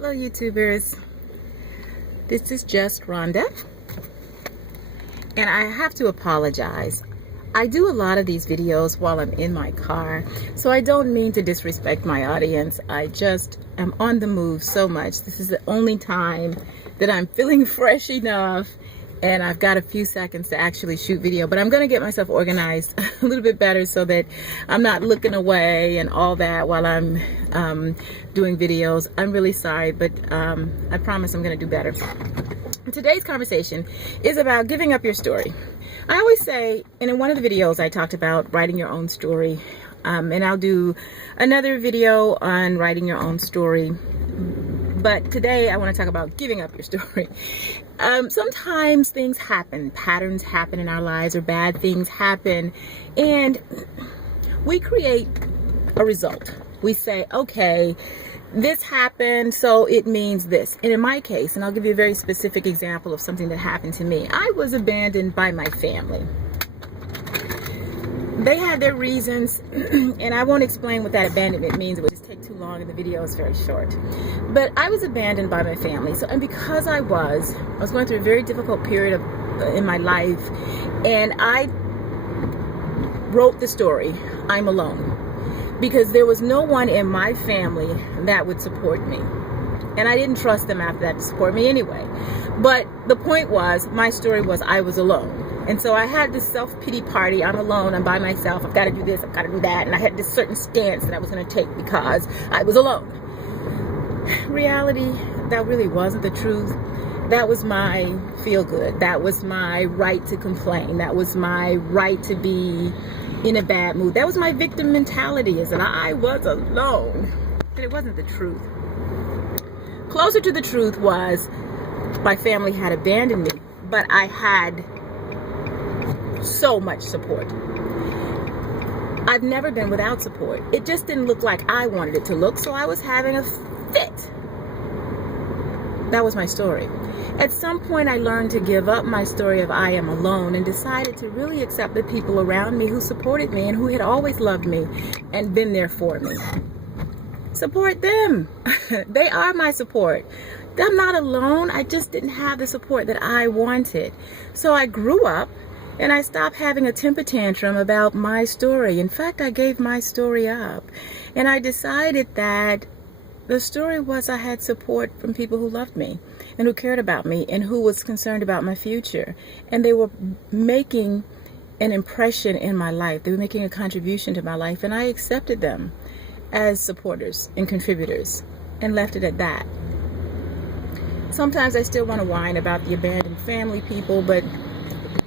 Hello YouTubers, this is just Rhonda, and I have to apologize. I do a lot of these videos while I'm in my car, so I don't mean to disrespect my audience. I just am on the move so much. This is the only time that I'm feeling fresh enough and I've got a few seconds to actually shoot video, but I'm going to get myself organized a little bit better so that I'm not looking away and all that while I'm doing videos. I'm really sorry, but I promise I'm going to do better. Today's conversation is about giving up your story. I always say, and in one of the videos I talked about writing your own story, and I'll do another video on writing your own story. But today I want to talk about giving up your story. Sometimes things happen, patterns happen in our lives, or bad things happen, and we create a result. We say, okay, this happened, so it means this. And in my case, and I'll give you a very specific example of something that happened to me, I was abandoned by my family. They had their reasons, and I won't explain what that abandonment means. It would just take too long, and the video is very short. But I was abandoned by my family. So, and because I was going through a very difficult period in my life, and I wrote the story, I'm alone, because there was no one in my family that would support me. And I didn't trust them after that to support me anyway. But the point was, my story was I was alone. And so I had this self-pity party. I'm alone, I'm by myself, I've got to do this, I've got to do that. And I had this certain stance that I was going to take because I was alone. Reality, that really wasn't the truth. That was my feel good. That was my right to complain. That was my right to be in a bad mood. That was my victim mentality, is that I was alone. But it wasn't the truth. Closer to the truth was my family had abandoned me, but I had so much support. I've never been without support. It just didn't look like I wanted it to look, so I was having a fit. That was my story. At some point, I learned to give up my story of I am alone and decided to really accept the people around me who supported me and who had always loved me and been there for me. Support them. They are my support. I'm not alone. I just didn't have the support that I wanted. So I grew up and I stopped having a temper tantrum about my story. In fact, I gave my story up. And I decided that the story was I had support from people who loved me and who cared about me and who was concerned about my future. And they were making an impression in my life. They were making a contribution to my life. And I accepted them as supporters and contributors and left it at that. Sometimes I still want to whine about the abandoned family people, but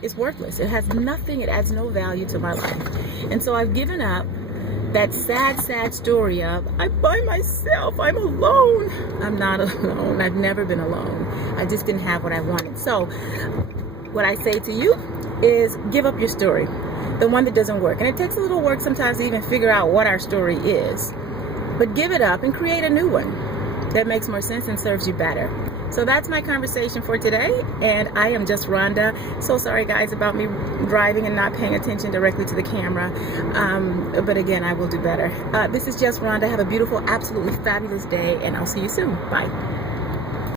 it's worthless. It has nothing, it adds no value to my life. And so I've given up that sad story of I'm by myself, I'm alone. I'm not alone. I've never been alone. I just didn't have what I wanted. So what I say to you is give up your story, the one that doesn't work. And it takes a little work sometimes to even figure out what our story is. But give it up and create a new one that makes more sense and serves you better. So that's my conversation for today, and I am just Rhonda. So sorry guys about me driving and not paying attention directly to the camera, but again, I will do better. This is just Rhonda. Have a beautiful, absolutely fabulous day, and I'll see you soon. Bye.